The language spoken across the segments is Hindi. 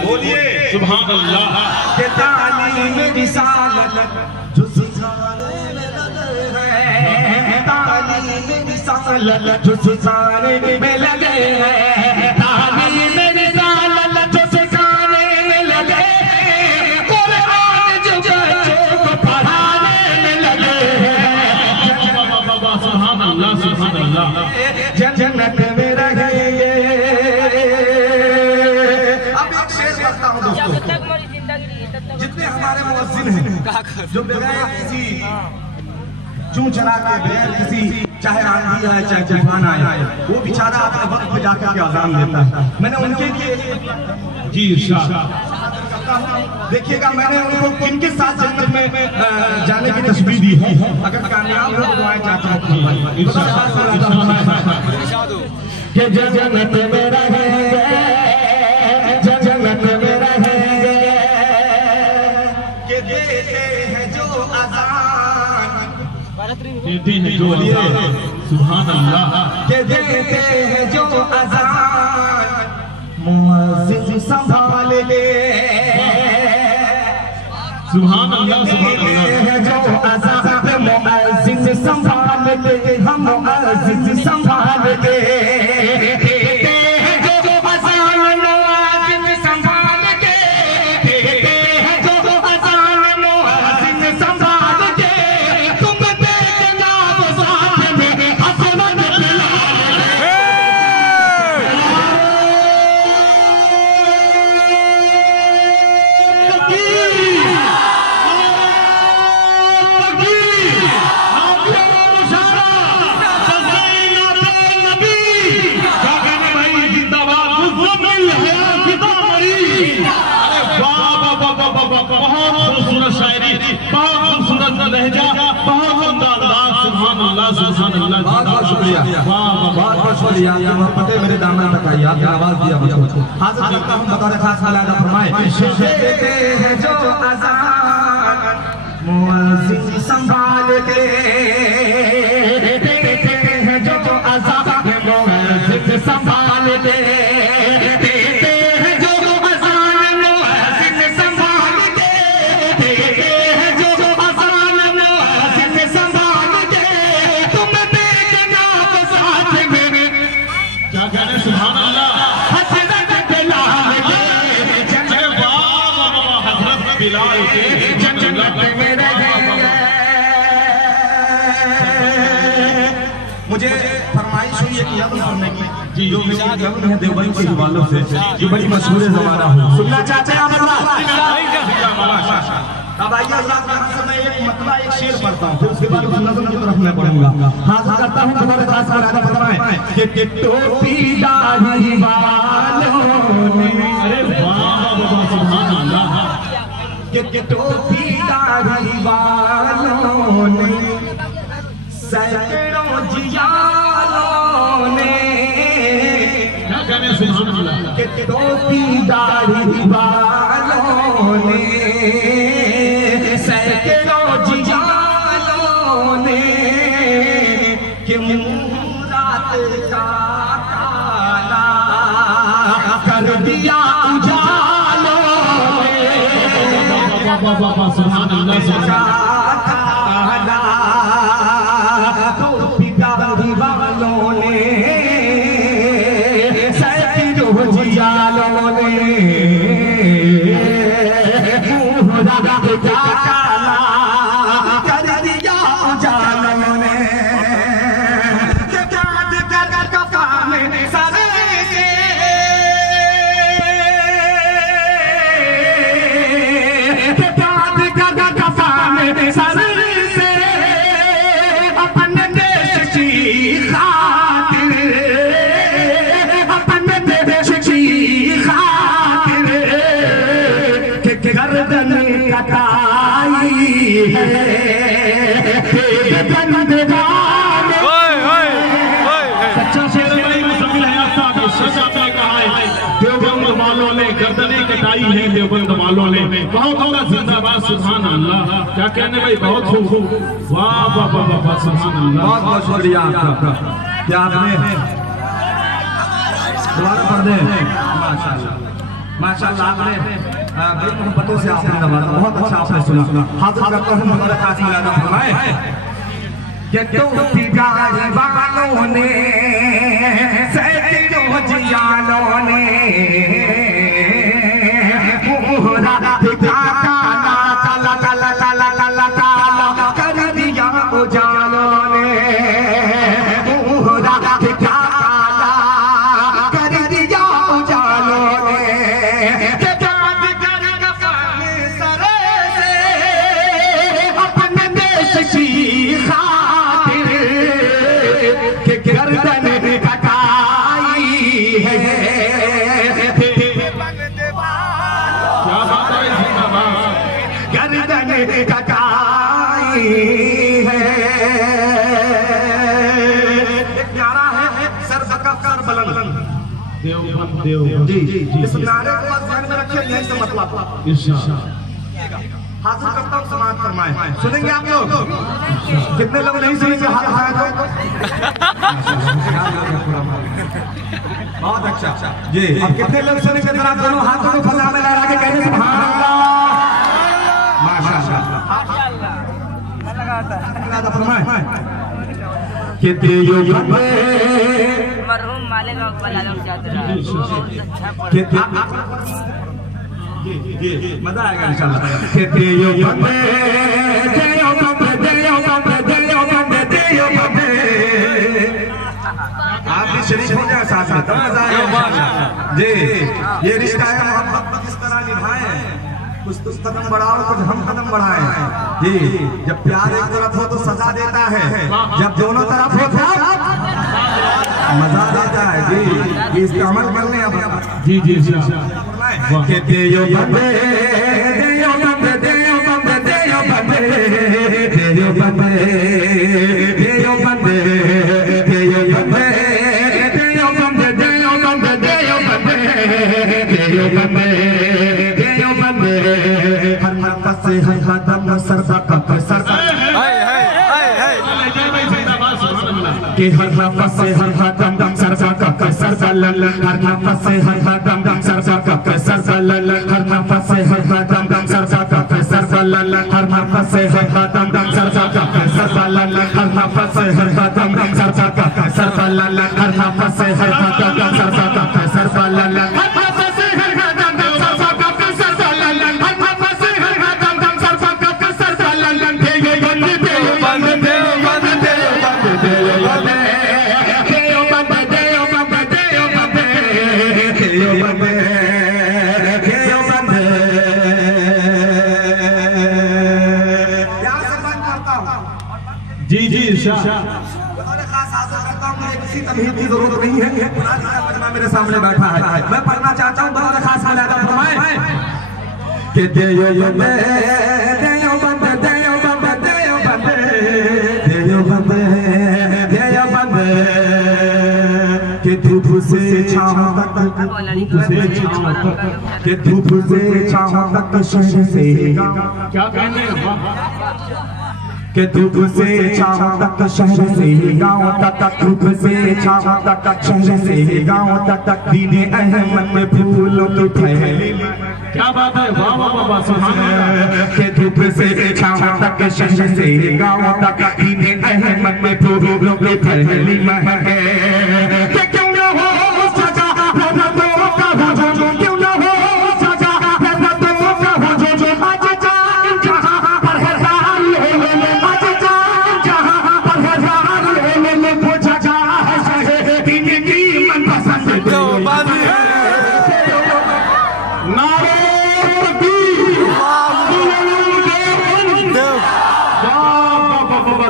बोलिए सुभान अल्लाह। के तालीम रिसालत जो सिखाने में लगे हैं, तालीम रिसालत जो सिखाने में लगे हैं, तालीम रिसालत जो सिखाने में लगे हैं, कुरान जो बच्चों को पढ़ाने में लगे हैं। सुभान अल्लाह सुभान अल्लाह। जन्नत में रहेंगे। जितने हमारे मुअज्जिन हैं जो बगैर किसी चूं चला के बगैर किसी चाहे आंधी आए चाहे तूफान आए वो बेचारा अपने वक्त पे जाकर के अज़ान देता है। मैंने उनके लिए जी इरशाद। देखिएगा मैंने उनको किनके साथ जन्नत में जाने की तस्वीर दी है। अगर कामयाब हो तो आए चाचा कि जन्नत में रहेंगे, जन्नत में रहेंगे, कि देते हैं जो अज़ान, देते हैं जो अज़ान। सुभान अल्लाह। कि देते हैं जो अज़ान मुअज़्ज़िन संभाल ले। सुभान अल्लाह सुभान अल्लाह। जो अज़ान मुअज़्ज़िन संभाल ले, हम मुअज़्ज़िन संभाल ले। बहुत शुक्रिया, बहुत शुक्रिया। पते मेरे दामन तक आई, आपने आवाज दिया मुझको। हाजिर करता हूँ बतौर खास मलादा फरमाए। देते हैं जो अज़ान मुअज़्ज़िन संभाल के, देते हैं जो अज़ान मुअज़्ज़िन संभाल के, देते हैं जो अज़ान मुअज़्ज़िन संभाल के, देते हैं जो अज़ान मुअज़्ज़िन संभाल के। तुम देखना तो साथ में क्या कहने सुभान अल्लाह। हज़रत बिलाल के, अरे वाह वाह वाह हज़रत बिलाल के जन्नत में रहेंगे। मुझे फरमाइश हुई एक नज़्म सुनने की, जो मेरी नज़्म है देवबंद के हवालों से, जो बड़ी मशहूर ज़माना हो। सुनना चाहते हैं आप? अब आइए मैं एक मतला एक शेर पढ़ता हूँ, फिर उसके बाद उस नज़्म की तरफ मैं पढ़ूंगा। हाजिर करता हूँ तुम्हारे खास मलादा फरमाए कि टोपी दाढ़ी वालों ने, अरे वाह वाह सुभान अल्लाह। कि टोपी दाढ़ी वालों ने, सैकड़ों जियालों ने, क्या कहने सुभान अल्लाह। कि टोपी दाढ़ी वालों ने, सैकड़ों जियालों ने, कि मुराद का काला कर दिया उजालों ने। सुभान अल्लाह सुभान अल्लाह। टोपी दाढ़ी वालों ने, सैकड़ों जियालों ने, मुराद का काला कर दिया उजालों ने। चाँद का कफन सर से, चाँद का कफन सर से, अपने देश की खातिर, अपने देश की खातिर, कि गर्दन कटाई है सच्चा शेर भाई मुसम्मिल है साहब सच आपने कहा है। देवबंद वालों ने गर्दनें कटाई है, देवबंद वालों ने। बहुत होगा जिंदाबाद सुभान अल्लाह। क्या कहने भाई, बहुत खूब। वाह वाह वाह वाह सुभान अल्लाह। बहुत बहुत शुक्रिया आपका। क्या आपने दोबारा पढ़ दें? माशाअल्लाह माशाअल्लाह आपने बड़ी मोहब्बतों से आपने नवाजा, बहुत अच्छा आपने सुना। हाजिर करता हूँ हमारे खास मौलाना फरमाए कि टूटी जाने वालों ने सैकड़ों जियालों ने मुहरा दिखाता ना चला चला चला चला चला कर दिया उजालों ने मुहरा दिखाता ना कर दिया उजालों ने अपने देश की खातिर के गर्दन कटाई है। गर्दन कटाई है। एक नारा है सर बका सर बुलंद देवबंद देव जी जी इस नारे को ध्यान में रखिए, यही से मतलब हाजिर करता हूँ समाज फरमाए। सुनेंगे आप लोग? कितने लोग नहीं सुनेंगे हाथ उठाया तो? बहुत अच्छा जी। और कितने लोग सुनेंगे जरा दोनों हाथों को फजा में लगा के कहेंगे सुभान अल्लाह माशाअल्लाह। फरमाए कि देवबंद मरहूम मालिक अकबर आलम चादरा मजा आएगा इंशाल्लाह। कि देवबंद आप भी शरीक हो जाए साथ साथ जी। ये रिश्ता है मोहब्बत किस तरह निभाए, कुछ कदम बढ़ाओ कुछ हम कदम बढ़ाए जी। जब प्यार एक तरफ हो तो सजा देता है, जब दोनों तरफ हो तो मजा देता है जी। इसका अमल कर लें अब जी जी जी। कि देवबंद देवबंद देवबंद देवबंद देवबंद देवबंद देवबंद देवबंद हर नफस हर कदम सर कि हर नफस हर कदम सर सर सलल हर नफस हर कदम सर सर सलल हर नफस हर कदम सर सर सलल हर नफस हर कदम सर सलल हर नफस हर कदम सर सलल हर नफस हर कदम सर सलल जी जी खास हासिल करता हूं, मुझे किसी तमहीद की जरूरत नहीं है। मेरे सामने बैठा है, मैं पढ़ना चाहता हूं। बहुत खास मौलाना फरमाए कि देवबंद देवबंद देवबंद देवबंद देवबंद देवबंद कि धूप से छांव तक कि धूप से छांव तक शहर से क्या कहने कि धूप से छांव तक शहर से गांव तक धूप से छांव तक शहर से गांव तक दीने अहमद में फूलों की फैली। क्या बात है, वाह वाह वाह सुभान अल्लाह। कि धूप से छांव तक शहर से गांव तक दीने अहमद में फूलों की फैली महक है। कि क्यों न हो सजा रहमतों का हुजूम, क्यों न हो सजा रहमतों का हुजूम, आज जान जहां पर है हाल ले आज जान जहां पर है हाल ले वो जगह है शहर दिन की मनपसंद देवबंद। नारे तकबीर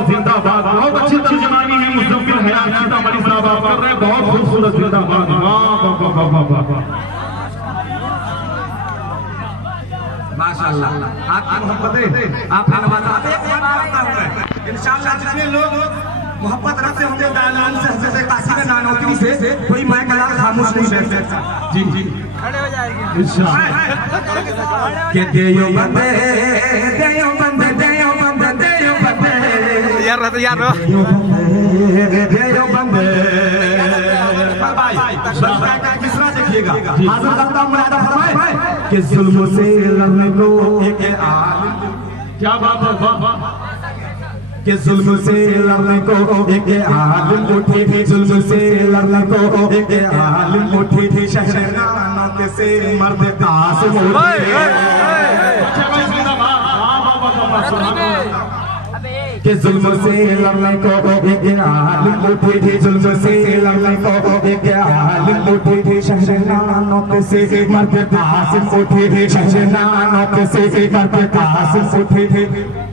जिंदाबाद। बहुत अच्छी तर्जुमानी है मुज़फ्फर हयात सीतामढ़ी साहब आप कर रहे हैं, बहुत खूबसूरत जिंदाबाद। माशाअल्लाह आपकी मोहब्बत आपने नवाजा। इंशाअल्लाह जितने लोग मोहब्बत रखते होंगे दानान से हज़रत कासिम नानोतवी से कोई मैं कलाम खामोश नहीं बैठ सकता जी जी। खड़े हो जाएंगे इंशाअल्लाह। कि देवबंद देवबंद देवबंद देवबंद यार देवबंद भाई किसरा देखिएगा। हाजिर करता हूं मौलाना फरमाए कि जुल्म से लड़ने को एक आलिम, क्या बात है, वाह कि जुल्म से लड़ने को एक आलिम उठी थी, जुल्म से लड़ने को एक आलिम उठी थी, शहनानों से मर्द कासिम कि जुल्म से लड़ने को एक आलिम उठी थी, जुल्म से लड़ने को एक आलिम उठी थी, शहनानों से मर्द कासिम उठी थी, शहनानों से मर्द कासिम उठी थी,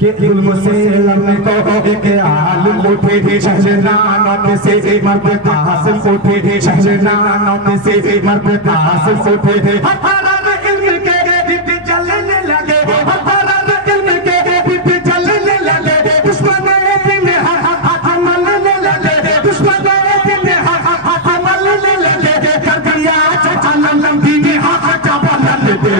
कि जुल्म से लड़ने को एक आलिम उठी थी, शहनानों से मर्द कासिम उठी थी, शहनानों से मर्द कासिम उठी थी। इल्म के दीप जलने लगे, इल्म के दीप जलने लगे, दुश्मन दिन हाथ मलने लगे, दुश्मन दिन हाथ मलने लगे, कर दिया जलालम दीन हाथ का बलन दे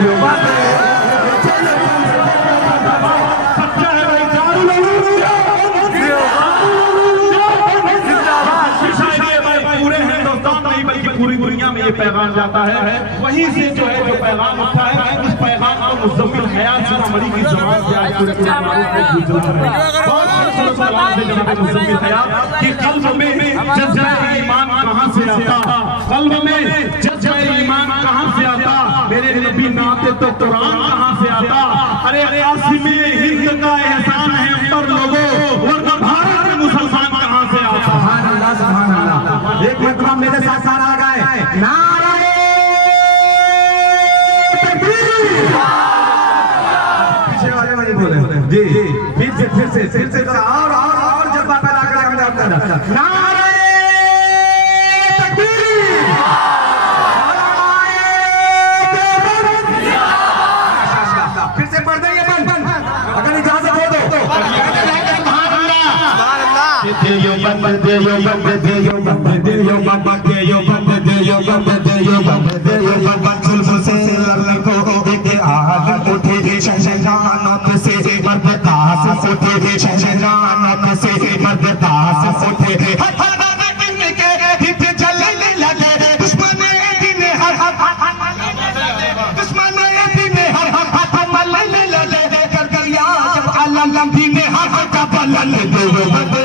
पूरी दुनिया में ये पैगाम जाता है, वहीं से जो है जो पैगाम उठा है, उस पैगाम को मुज़म्मिल हयात सीतामढ़ी की ज़बान से आज पूरे मुज़म्मिल हयात कि क़ल्ब में जज़्बे ईमान कहाँ से आता, क़ल्ब में जज़्बे ईमान कहाँ से आता, मेरे नबी नाते तो कुरान कहाँ से आता। अरे आसिम हिंद का एहसान है पर लोगों, वरना भारत के मुसलमान कहाँ से आता। सुभान अल्लाह, सुभान अल्लाह। एक मरतबा मेरे साथ सारा गए, नारे तकबीर, पीछे वाले नहीं बोले जी, फिर से और जज्बा पैदा करें हमने अंदर, नारे तकबीर, फिर से पढ़ देंगे बंद, अगर इजाजत हो तो देयो बंद, देयो बंद, देयो बंद, देयो बंद, देयो बंद, देयो बंद, देयो बंद, देयो बंद, जुल्म से लड़ने को एक आलिम उठी थी, शहनानों से मर्द कासिम उठी थी, शहनानों से मर्द कासिम उठी थी, इल्म के दीप जलने लगे, दुश्मन दिन दुश्मन दिन हाथ मलने लगे, कर गया जब आलम दीन हाथ का बलन देयो बंद,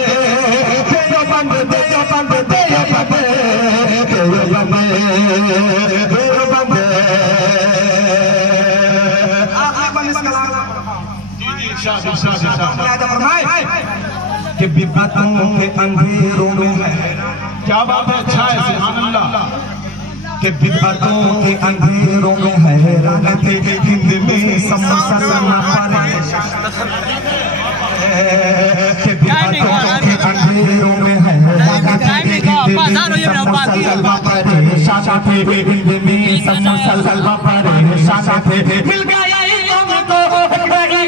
कि बिपतों के अंधेरों में है, क्या बात है, अच्छा है, सुभान अल्लाह। कि बिपतों के अंधेरों में हैरान थे, हिंद में समसलमा परेशान, कि बिपतों के अंधेरों में हैरान थे, हिंद में समसलमा परेशान थे, हिंद में समसलमा परेशान थे, मिल गया इन लोगों को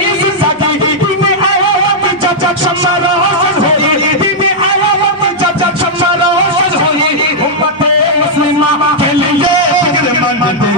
इस सदी में आया वक्त जब जब शम्मा रोशन हुई, दिन आया वक्त जब जब शम्मा रोशन हुई, उम्मत मुस्लिमा के लिए जिंदगी